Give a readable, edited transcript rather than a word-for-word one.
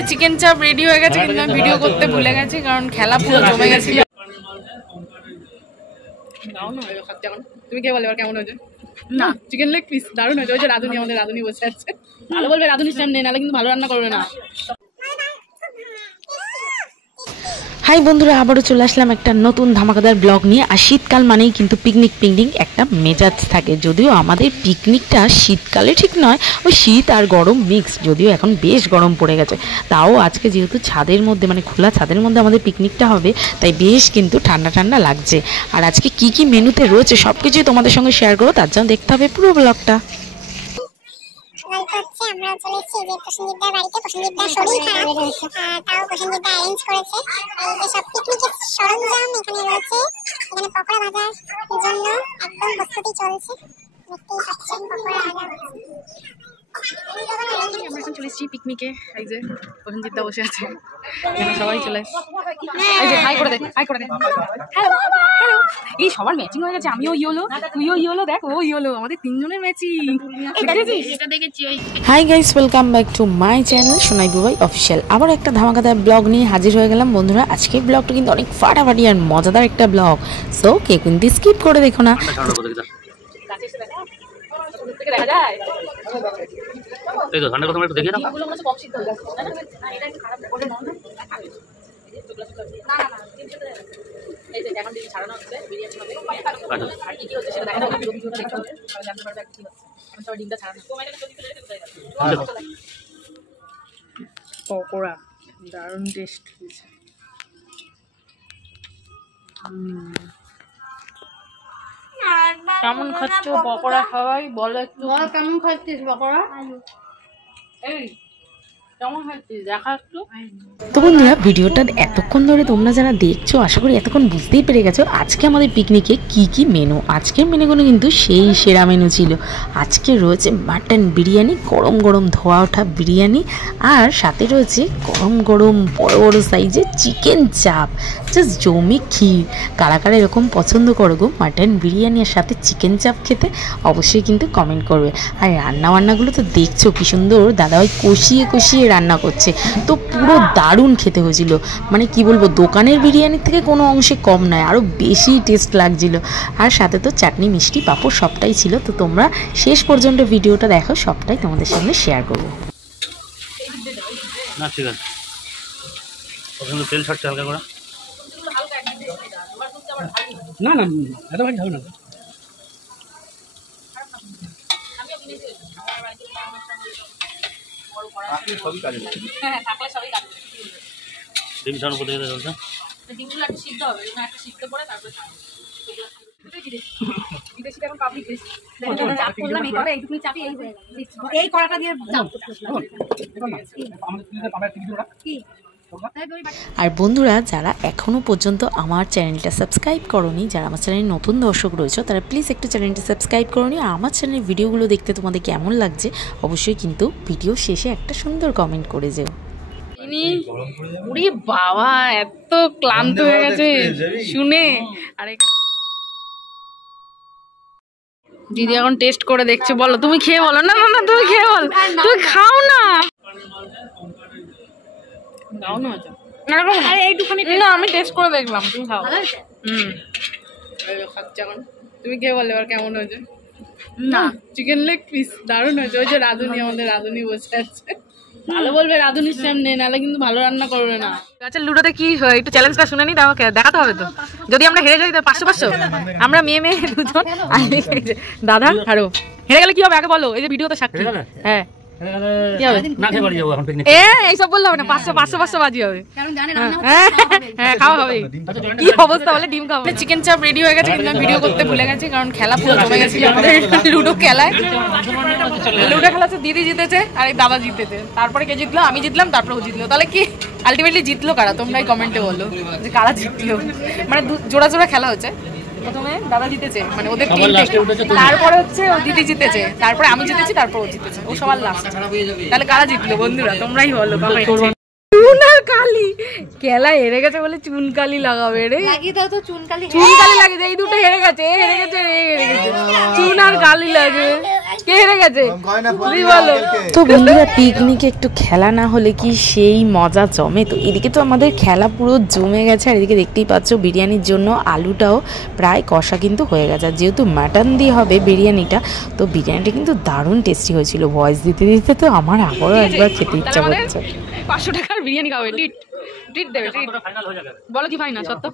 আমাদের চিকেন চাপ রেডি হয়ে গেছে, কিন্তু আমি ভিডিও করতে ভুলে গেছি কারণ খেলা পুরো জমে গেছিল। তুমি কে বলে এবার কেমন হয়েছে? না চিকেন লেগ পিস দারুণ হয়েছে। ওই যে রাধুনি, আমাদের রাধুনি বসে আছে, ভালো বলবে রাধুনির সামনে, নাহলে কিন্তু ভালো রান্না করবে না। হাই বন্ধুরা, আবারও চলে আসলাম একটা নতুন ধামাকাদার ব্লগ নিয়ে। আর শীতকাল মানেই কিন্তু পিকনিক একটা মেজাজ থাকে। যদিও আমাদের পিকনিকটা শীতকালে ঠিক নয়, ওই শীত আর গরম মিক্স। যদিও এখন বেশ গরম পড়ে গেছে, তাও আজকে যেহেতু ছাদের মধ্যে মানে খোলা ছাদের মধ্যে আমাদের পিকনিকটা হবে, তাই বেশ কিন্তু ঠান্ডা ঠান্ডা লাগছে। আর আজকে কি কি মেনুতে রয়েছে সব কিছুই তোমাদের সঙ্গে শেয়ার করবো, তার জন্য দেখতে হবে পুরো ব্লগটা। আমরা চলে এসেছি যে প্রসেনজিৎদার বাড়িতে। প্রসেনজিৎদার শরীর খারাপ, তাও প্রসেনজিৎদা অ্যারেঞ্জ করেছে এই যে সব পিকনিকের সরঞ্জাম এখানে রয়েছে। এখানে পকোড়া ভাজার জন্য একদম প্রস্তুতি চলছে, দেখতেই পাচ্ছেন পকোড়া ভাজা হচ্ছে। আমরা এখন চলে এসেছি পিকনিকে। এই যে প্রসেনজিৎদা বসে আছে, এখানে সবাই চলে এসেছে। এই যে হাই করে দে, হাই করে দে। হ্যালো হ্যালো, এই সবার ম্যাচিং হয়ে গেছে। আমিও ইয়েলো, তুইও ইয়েলো, দেখ ও ইয়েলো, আমাদের তিনজনের ম্যাচিং। এটা দেখেছি। Hi guys, welcome back to my channel Sonai Bubai official. আবার একটা ধামাকাদার ব্লগ নিয়ে হাজির হয়ে গেলাম বন্ধুরা। আজকের ব্লগটা কিন্তু অনেক ফাটাফাটি আর মজাদার একটা ব্লগ, সো কেউ কিন্তু স্কিপ করে দেখো না। দেখা যায় এই তো ঠান্ডা কথা একটু দেখিয়ে দাও। এই যে এখন দিদি ছাড়ানো হচ্ছে, বিরিয়ানি হবে আর কি কি হচ্ছে সেটা দেখা যাবে। ছবি দেখতে হবে, তাহলে জানতে পারবে কি হচ্ছে। এখন সবাই ডিমটা ছাড়ানো। পকোড়া দারুণ টেস্ট হয়েছে। কেমন খাচ্ছ পকোড়া? খাওয়াই বলো একটু, কেমন খাচ্ছিস পকোড়া? এই কেমন খাচ্ছিস দেখা একটু। তো বন্ধুরা, ভিডিওটা এতক্ষণ ধরে তোমরা যারা দেখছো, আশা করি এতক্ষণ বুঝতেই পেরে গেছো আজকে আমাদের পিকনিকে কি কি মেনু। আজকের মেনুগুলো কিন্তু সেই সেরা মেনু ছিল। আজকে রয়েছে মাটন বিরিয়ানি, গরম গরম ধোয়া ওঠা বিরিয়ানি, আর সাথে রয়েছে গরম গরম বড় বড় সাইজের চিকেন চাপ, জাস্ট জমি ক্ষীর। কারা কারা এরকম পছন্দ করো গো মাটন বিরিয়ানি আর সাথে চিকেন চাপ খেতে, অবশ্যই কিন্তু কমেন্ট করবে। আর রান্নাবান্নাগুলো তো দেখছো কি সুন্দর দাদাভাই কষিয়ে কষিয়ে রান্না করছে, তো পুরো দারুণ খেতে হয়েছিল। মানে কি বলবো, দোকানের বিরিয়ানির থেকে কোনো অংশে কম নয়, আরও বেশি টেস্ট লাগছিল। আর সাথে তো চাটনি মিষ্টি পাঁপড় সবটাই ছিল। তো তোমরা শেষ পর্যন্ত ভিডিওটা দেখো, সবটাই তোমাদের সামনে শেয়ার করবো। না ঠিক আছে, ওখানে তেল ছাড়ছে হালকা করে। না না এত ভাই হবে না। ডিম ছাড়ানো প্রতিযোগিতা চলছে। ডিমগুলো একটু সিদ্ধ হবে, একটা সিদ্ধ পরে তারপরে বিদেশিটা এখন পাবলিক প্লেস। চাপ করলাম এই তবে এইটুকুনি চাপি এই হয়ে গেল। এই কড়াটা দিয়ে চাপ কি। আর বন্ধুরা, যারা এখনও পর্যন্ত আমার চ্যানেলটা সাবস্ক্রাইব করোনি, যারা আমার চ্যানেলে নতুন দর্শক রয়েছে, তারা প্লিজ একটু চ্যানেলটা সাবস্ক্রাইব করোনি। আর আমার চ্যানেলের ভিডিওগুলো দেখতে তোমাদের কেমন লাগছে অবশ্যই কিন্তু ভিডিও শেষে একটা সুন্দর কমেন্ট করে যেও। উরি বাবা, এত ক্লান্ত হয়ে গেছে শুনে। আর দিদি এখন টেস্ট করে দেখছে। বলো, তুমি খেয়ে বলো। না না না, তুমি খেয়ে বল, তুমি খাও না। না আমি টেস্ট করে দেখলাম, তুমি খাও। তুমি খেয়ে বলে এবার কেমন হয়েছে? না চিকেন লেগ পিস দারুণ হয়েছে। ওই যে রাধুনি, আমাদের রাধুনি বসে আছে, ভালো বলবে রাধুনির সামনে, নাহলে কিন্তু ভালো রান্না করবে না। আচ্ছা লুডোতে কি একটু চ্যালেঞ্জটা শুনে নি, তাও দেখাতে হবে তো। যদি আমরা হেরে যাই 500 আমরা মেয়ে দুজন, দাদা হারো। হেরে গেলে কি হবে আগে বলো, এই যে ভিডিও তো সাক্ষী। হ্যাঁ এইসব বললে হবে না, 500 বাজি হবে। হ্যাঁ খাওয়া হবে। কি অবস্থা বলে ডিম খাবো। চিকেন চাপ রেডি হয়ে গেছে, কিন্তু আমি ভিডিও করতে ভুলে গেছি কারণ খেলা পুরো জমে গেছিল আমাদের লুডো খেলায়। লুডো খেলা হচ্ছে দিদি জিতেছে আর এই দাদা জিতেছে। তারপরে কে জিতলো? আমি জিতলাম, তারপরে ও জিতলো। তাহলে কি আলটিমেটলি জিতলো কারা? তোমরাই কমেন্টে বলো যে কারা জিতলো। মানে জোড়া জোড়া খেলা হচ্ছে। প্রথমে দাদা জিতেছে, মানে ওদের টিম থেকে, তারপরে হচ্ছে ও দিদি জিতেছে, তারপরে আমি জিতেছি, তারপর ও জিতেছে, ও সবার লাস্ট। তাহলে কারা জিতলো বন্ধুরা তোমরাই বলো কমেন্টে। চুনার কালি খেলা হেরে গেছে বলে চুনকালি লাগাবে রে। লাগিয়ে দাও তো চুনকালি। চুনকালি লাগে, এই দুটো হেরে গেছে, চুনার কালি লাগে। কে হেরে গেছে তুমি বলো। তো বন্ধুরা পিকনিকে একটু খেলা না হলে কি সেই মজা জমে। তো এদিকে তো আমাদের খেলা পুরো জমে গেছে, আর এদিকে দেখতেই পাচ্ছ বিরিয়ানির জন্য আলুটাও প্রায় কষা কিন্তু হয়ে গেছে। আর যেহেতু মাটন দিয়ে হবে বিরিয়ানিটা, তো বিরিয়ানিটা কিন্তু দারুণ টেস্টি হয়েছিল। ভয়েস দিতে দিতে তো আমার আবারও একবার খেতে ইচ্ছা করছে। 500 টাকার বিরিয়ানি খাবে, ট্রিট ট্রিট দেবে, ট্রিট। বলো কি ফাইনাল সত্য?